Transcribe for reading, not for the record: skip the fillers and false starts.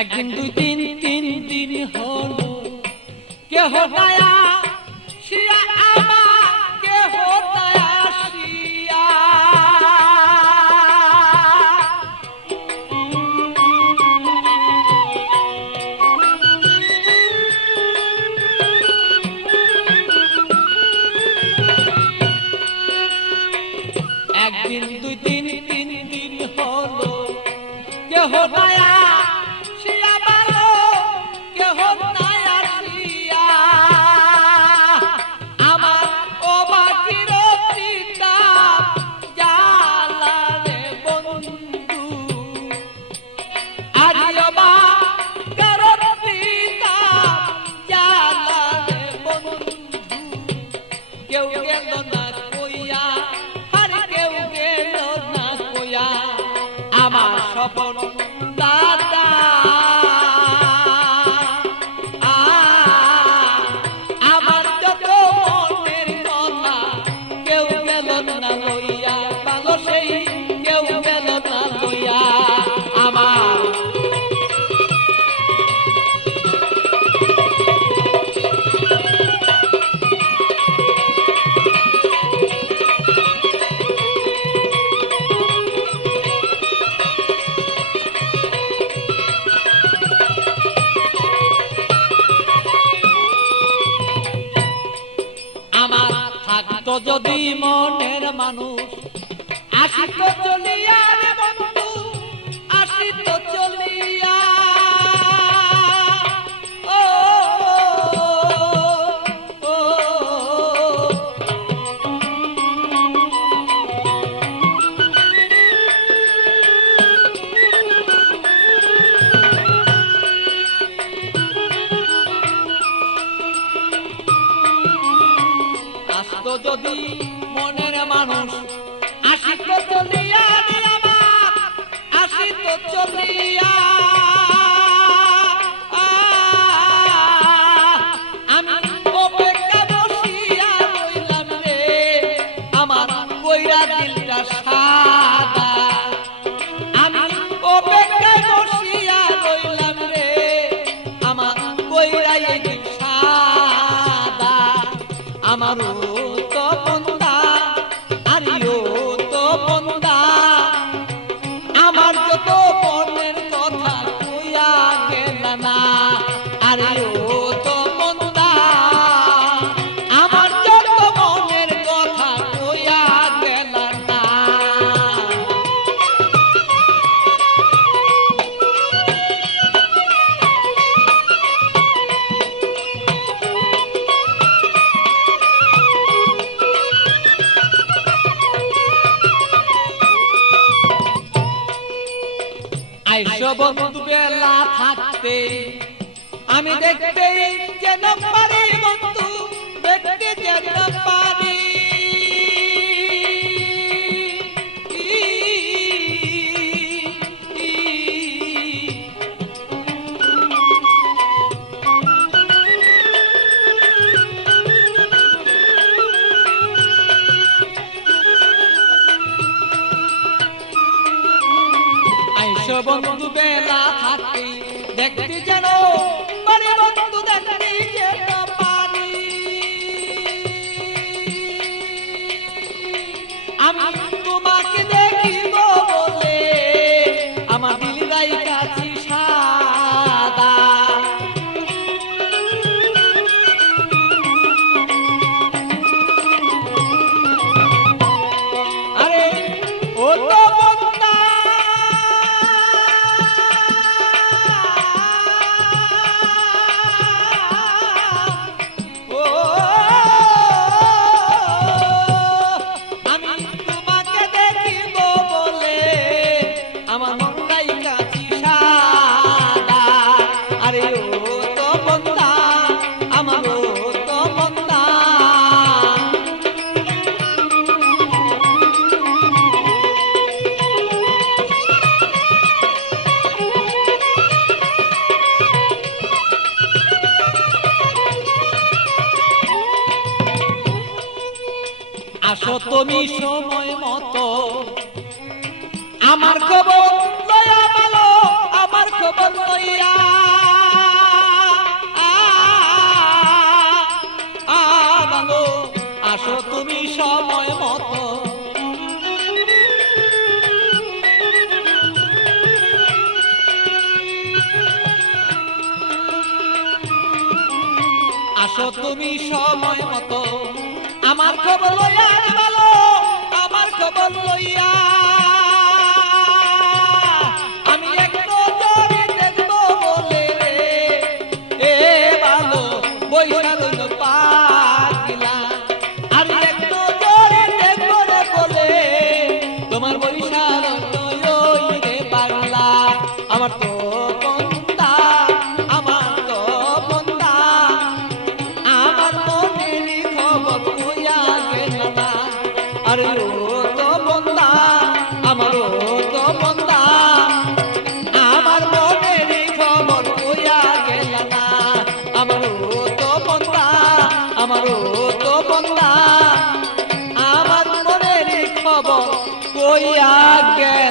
একদিন দুই দিন তিন দিন হলো কেহ দয়া শিয়া আমার কেহ দয়া শিয়া একদিন দুই দিন তিন দিন হলো কেহ দয়া শিয়া ভালো কেহ দয়া শিয়া আমার ও বাকির পিতা জালা রে বন্ধু আরিয়বা কারণ পিতা জালা রে বন্ধু কেউ গেল না কইয়া আর কেউ গেল না কইয়া আমার সপন দাদা আমার যত মনের কথা কেউ গেল না লইয়া ভালো সেই কেউ গেল না লইয়া আমার আমার থাকতো যদি মনের মানুষ আসিত চলিয়া রে বন্ধু আসিত চলিয়া ও ও আসতো যদি মনের মানুষ আসিত চলিয়া রে আমার আসিত চলিয়া আমি অপেক্ষা বসিয়া রইলাম রে আমার কইরা দিলটা সাদা আমি অপেক্ষায় বসিয়া রইলাম রে আমার কইরা এই দিল সাদা আমারও তো বন্দা আরিও তো বন্দা আমার যত মনের কথা কইয়া গেল না আরিও তো বন্দা আমার যত মনের কথা কইয়া গেল না আইসো বন্ধু বেলা থাকতে আমি দেখতে যেন পারি বন্ধু দেখতে যেন পারি আইসো বন্ধু বেলা থাকতে দেখতে যেন পারি বন্ধু দেখতে যেন পারি আমি তোমাকে দেখিব বলে আমার দিলটাই কাছে সাদা আরে ও তো বন্দা আসো তুমি সময় মতো আমার খবর লয়া ভালো আমার খবর লইয়া বালো আসো তুমি সময় মতো আসো তুমি সময় মতো আমার খবর লইয়া ভালো আমার খবর লইয়া আমি একটু জোরে দেখবো বলে রে এ ভালো বৈশাখ পাগলা আমি একটু জোরে দেখবো রে বলে তোমার বৈশাখ রে পাগলা আমার তো বন্দা আমার তো বন্দা আমার মনের খবর কইয়া গেল না আরে ও তো বন্দা আমার ও তো বন্দা আমার মনের খবর কইয়া গেল না আমার ও তো বন্দা আমার ও তো বন্দা আমার মনের খবর কইয়া গেল